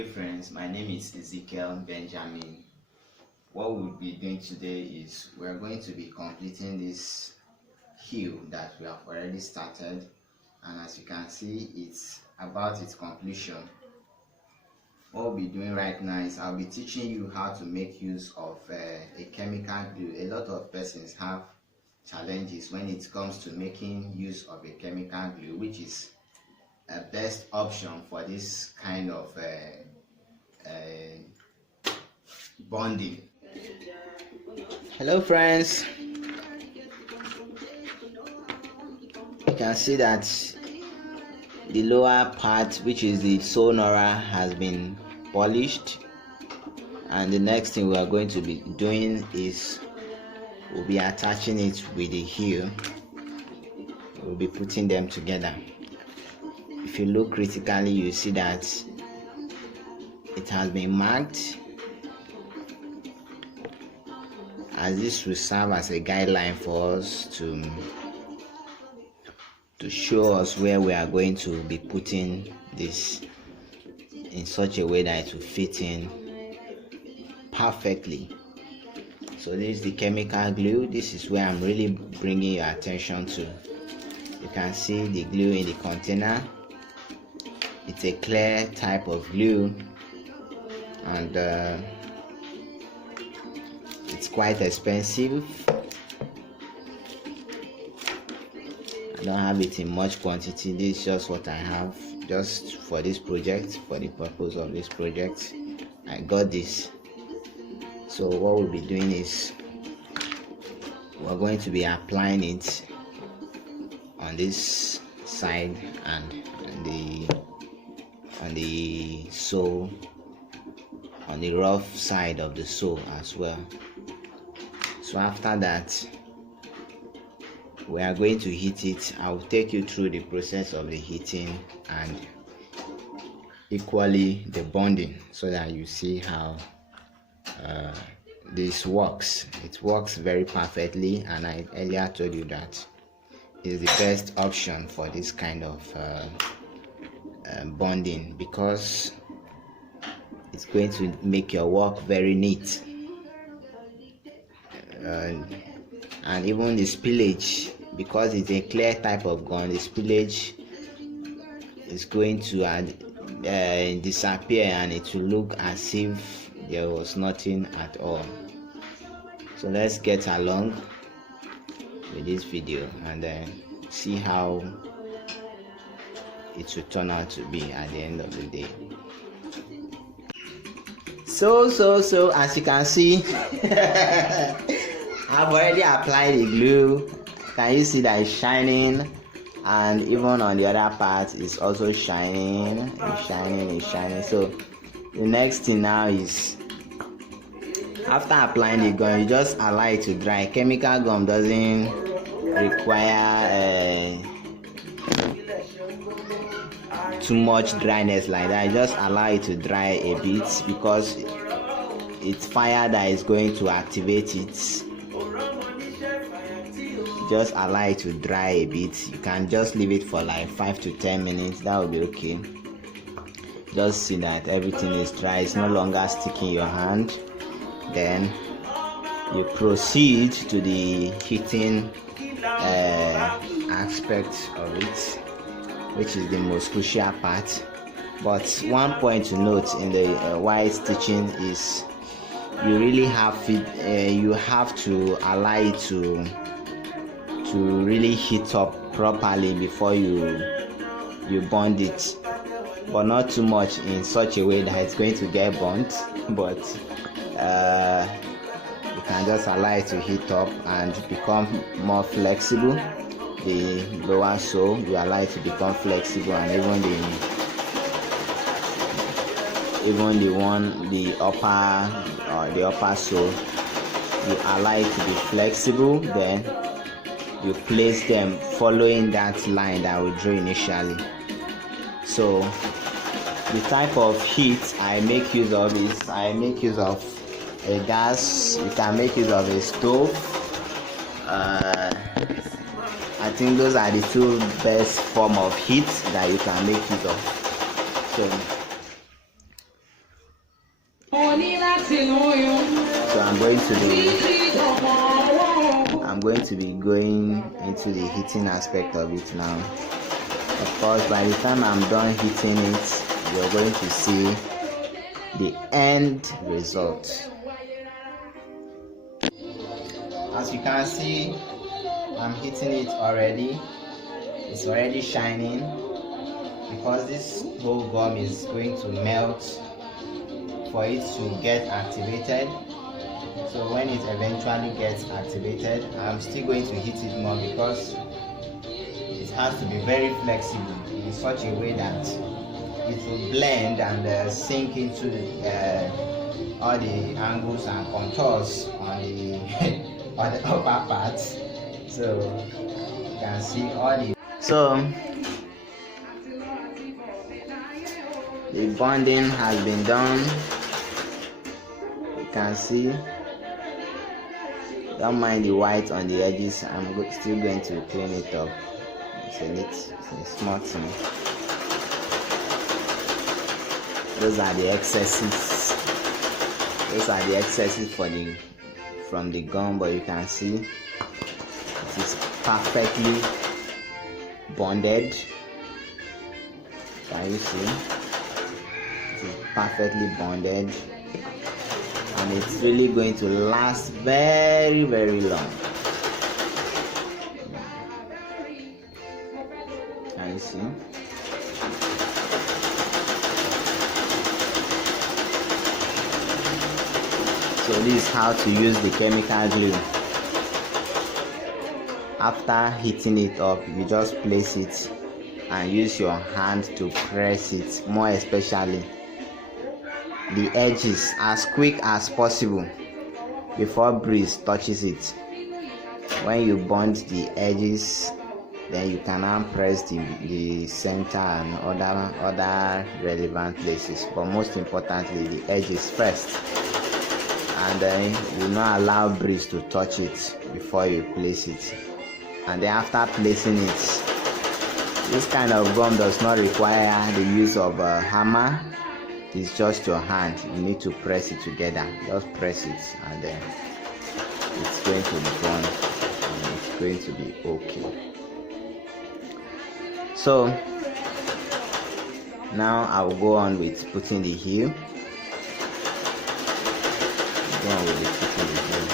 Hey friends, my name is Ezekiel Benjamin. What we'll be doing today is we're going to be completing this hill that we have already started, and as you can see, it's about its completion. What we'll be doing right now is I'll be teaching you how to make use of a chemical glue. A lot of persons have challenges when it comes to making use of a chemical glue, which is a best option for this kind of bonding. Hello friends, you can see that the lower part, which is the sonora, has been polished, and the next thing we are going to be doing is we'll be attaching it with the heel. We'll be putting them together. If you look critically, you see that it has been marked, as this will serve as a guideline for us to show us where we are going to be putting this in such a way that it will fit in perfectly. So this is the chemical glue. This is where I'm really bringing your attention to. You can see the glue in the container. It's a clear type of glue, and it's quite expensive. I don't have it in much quantity. This is just what I have just for this project, for the purpose of this project. I got this. So what we'll be doing is we're going to be applying it on this side and on the sole, on the rough side of the sole as well. So after that, we are going to heat it. I will take you through the process of the heating and equally the bonding, so that you see how this works. It works very perfectly, and I earlier told you that is the best option for this kind of bonding, because it's going to make your work very neat. And even the spillage, because it's a clear type of gun, the spillage is going to disappear, and it will look as if there was nothing at all. So let's get along with this video and then see how it will turn out to be at the end of the day. So as you can see, I've already applied the glue. Can you see that it's shining? And even on the other part, it's also shining. It's shining. So the next thing now is, after applying the gum, you just allow it to dry. Chemical gum doesn't require too much dryness like that. You just allow it to dry a bit, because it's fire that is going to activate it. Just allow it to dry a bit. You can just leave it for like 5 to 10 minutes. That will be okay. Just see that everything is dry. It's no longer sticking your hand. Then you proceed to the heating aspect of it, which is the most crucial part. But one point to note in the while stitching is you really have to allow it to really heat up properly before you bond it, but not too much in such a way that it's going to get burnt. But you can just allow it to heat up and become more flexible. The lower sole, you allow it to become flexible, and even the upper sole, you allow it to be flexible. Then you place them following that line that we drew initially. So the type of heat I make use of is I make use of a gas. You can make use of a stove. I think those are the two best form of heat that you can make use of. So So I'm going to be going into the heating aspect of it now. Of course, by the time I'm done heating it, you're going to see the end result. As you can see, I'm heating it already. It's already shining because this whole gum is going to melt for it to get activated. So when it eventually gets activated, I'm still going to heat it more because it has to be very flexible in such a way that it will blend and sink into all the angles and contours on the on the upper part. So you can see all the the bonding has been done. You can see. Don't mind the white on the edges. I'm still going to clean it up. It's a small thing. Those are the excesses. From the gum, but you can see it is perfectly bonded. Can you see? It is perfectly bonded, and it's really going to last very, very long. Can you see? So this is how to use the chemical glue. After heating it up, you just place it and use your hand to press it, more especially the edges, as quick as possible before breeze touches it. When you bond the edges, then you can now press the center and other relevant places, but most importantly the edges first, and then you not allow breeze to touch it before you place it. And then after placing it, this kind of gum does not require the use of a hammer. It's just your hand. You need to press it together. Just press it, and then it's going to be done, and it's going to be okay. So now I will go on with putting the heel. Go on with putting the heel.